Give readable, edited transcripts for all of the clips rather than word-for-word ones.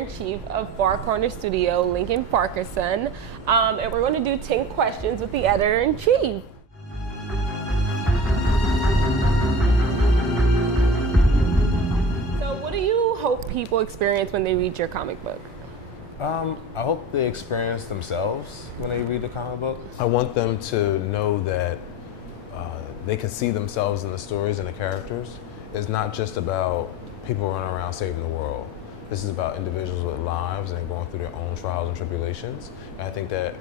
editor-in-chief of FarCorners Studio, Lincoln Parkerson, and we're going to do 10 questions with the editor-in-chief. So what do you hope people experience when they read your comic book? I hope they experience themselves when they read the comic book. I want them to know that they can see themselves in the stories and the characters. It's not just about people running around saving the world. This is about individuals with lives and going through their own trials and tribulations. And I think that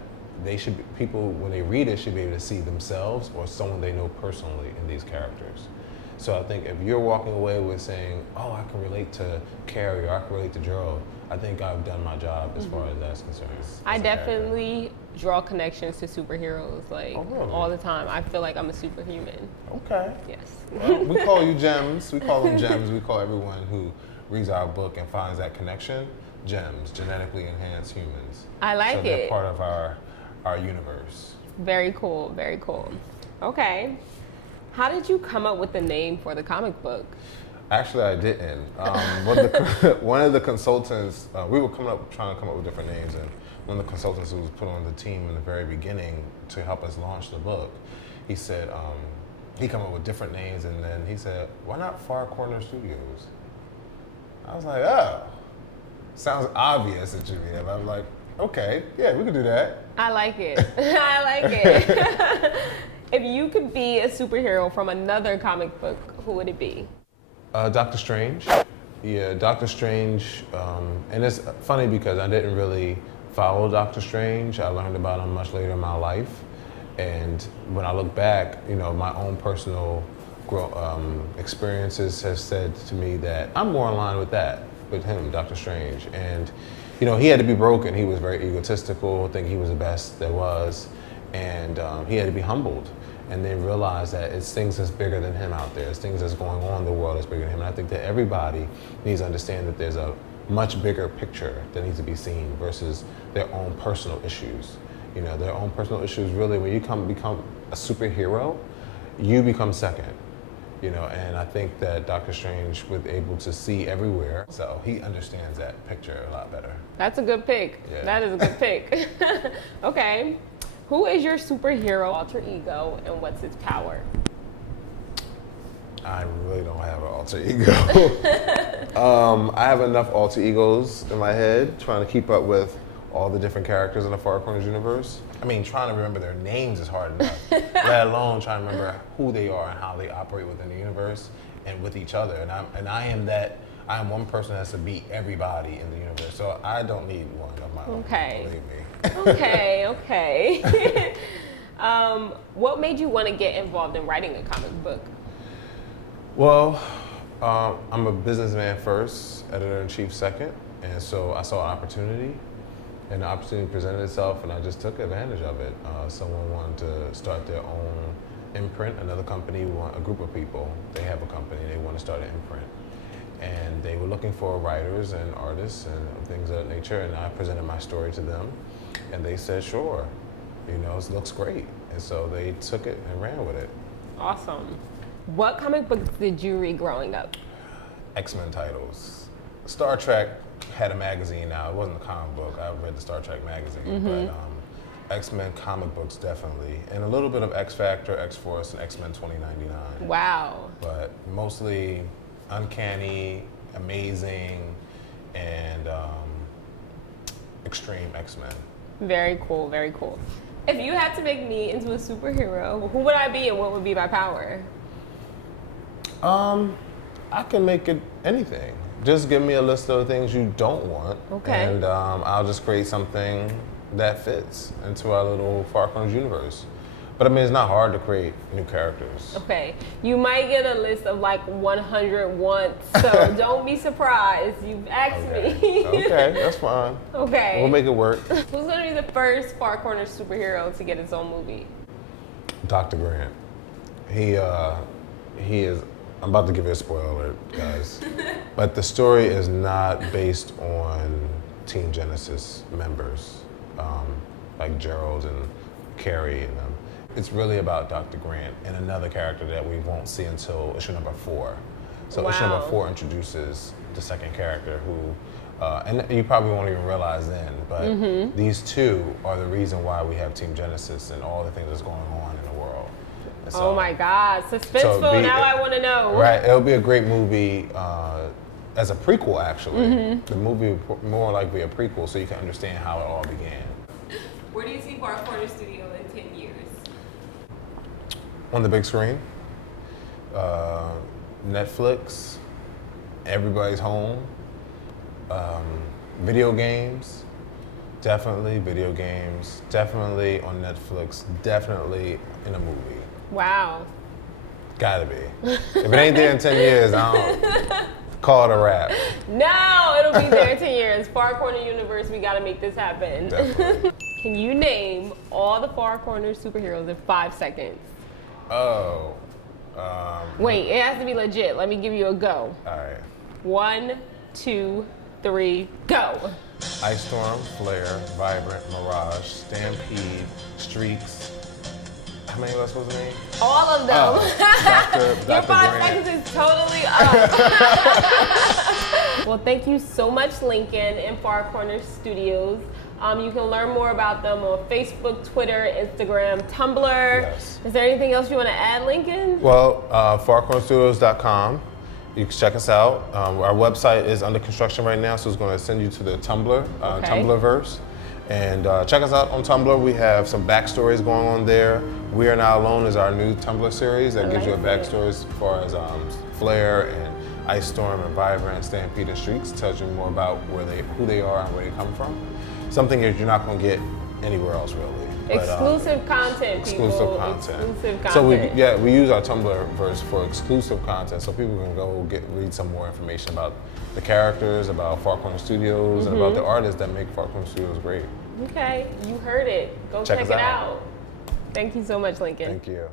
people, when they read it, should be able to see themselves or someone they know personally in these characters. So I think if you're walking away with saying, oh, I can relate to Carrie or I can relate to Gerald, I think I've done my job as far as that's concerned. I definitely draw connections to superheroes all the time. I feel like I'm a superhuman. Okay. Yes. Well, we call you gems. We call them gems. We call everyone who reads our book and finds that connection gems, genetically enhanced humans. I like so it. They're part of our universe. Very cool. Very cool. Okay. How did you come up with the name for the comic book? Actually, I didn't. One of the consultants, we were trying to come up with different names, and one of the consultants who was put on the team in the very beginning to help us launch the book, he said, he came up with different names, and then he said, why not FarCorners Studios? I was like, oh, sounds obvious it should be that. I was like, okay, yeah, we can do that. I like it. I like it. If you could be a superhero from another comic book, who would it be? Doctor Strange. Yeah, Doctor Strange. And it's funny because I didn't really follow Doctor Strange. I learned about him much later in my life. And when I look back, my own personal experiences have said to me that I'm more in line with him, Doctor Strange. And, he had to be broken. He was very egotistical, think he was the best there was. And he had to be humbled. And then realize that it's things that's bigger than him out there. It's things that's going on in the world that's bigger than him. And I think that everybody needs to understand that there's a much bigger picture that needs to be seen versus their own personal issues. Their own personal issues really, when you become a superhero, you become second. And I think that Doctor Strange was able to see everywhere. So he understands that picture a lot better. That's a good pick. Yeah. That is a good pick. Okay. Who is your superhero alter ego and what's its power? I really don't have an alter ego. I have enough alter egos in my head trying to keep up with all the different characters in the FarCorners universe. I mean, trying to remember their names is hard enough, let alone trying to remember who they are and how they operate within the universe and with each other. And I am one person that has to beat everybody in the universe, so I don't need one of my own. Okay. Believe me. Okay. What made you want to get involved in writing a comic book? Well, I'm a businessman first, editor-in-chief second, and so I saw an opportunity, and the opportunity presented itself, and I just took advantage of it. Someone wanted to start their own imprint, another company, a group of people, they have a company, they want to start an imprint. And they were looking for writers and artists and things of that nature, and I presented my story to them, and they said, sure, it looks great. And so they took it and ran with it. Awesome. What comic books did you read growing up? X-Men titles. Star Trek had a magazine now. It wasn't a comic book. I read the Star Trek magazine, but X-Men comic books definitely, and a little bit of X-Factor, X-Force, and X-Men 2099. Wow. But mostly Uncanny, Amazing, and Extreme X-Men. Very cool, very cool. If you had to make me into a superhero, who would I be and what would be my power? I can make it anything. Just give me a list of things you don't want, and I'll just create something that fits into our little FarCorners universe. But I mean, it's not hard to create new characters. Okay, you might get a list of like 100 once, so don't be surprised. You've asked me. Okay, that's fine. Okay. We'll make it work. Who's gonna be the first FarCorners superhero to get its own movie? Dr. Grant. He is, I'm about to give you a spoiler alert, guys. But the story is not based on Team Genesis members, like Gerald and Carrie and them. It's really about Dr. Grant and another character that we won't see until issue number 4. So issue number 4 introduces the second character who And you probably won't even realize then, but these two are the reason why we have Team Genesis and all the things that's going on in the world. And so, oh my God, suspenseful, now I want to know. Right, it'll be a great movie as a prequel, actually. The movie will more likely a prequel, so you can understand how it all began. Where do you see FarCorners Studios in 10 years? On the big screen, Netflix, everybody's home, video games, definitely video games, definitely on Netflix, definitely in a movie. Wow. Gotta be. If it ain't there in 10 years, I don't call it a wrap. No, it'll be there in 10 years. FarCorner Universe, we gotta make this happen. Definitely. Can you name all the FarCorners superheroes in 5 seconds? Oh. Wait, it has to be legit. Let me give you a go. All right. 1, 2, 3, go. Ice Storm, Flare, Vibrant, Mirage, Stampede, Streaks. How many was supposed to name? All of them. Your 5 Grant. seconds is totally up. Well, thank you so much, Lincoln and FarCorners Studios. You can learn more about them on Facebook, Twitter, Instagram, Tumblr. Yes. Is there anything else you want to add, Lincoln? Well, FarCornersStudios.com. You can check us out. Our website is under construction right now, so it's going to send you to the Tumblr, Tumblrverse. And check us out on Tumblr. We have some backstories going on there. We Are Not Alone is our new Tumblr series that gives you a backstory as far as Flare and Ice Storm and Vibrant and Stampede and Streaks. It tells you more about who they are and where they come from. Something that you're not going to get anywhere else, really. Exclusive content, people. Exclusive content. Exclusive content. So we use our Tumblrverse for exclusive content, so people can go read some more information about the characters, about FarCorners Studios, and about the artists that make FarCorners Studios great. Okay, you heard it. Go check it out. Thank you so much, Lincoln. Thank you.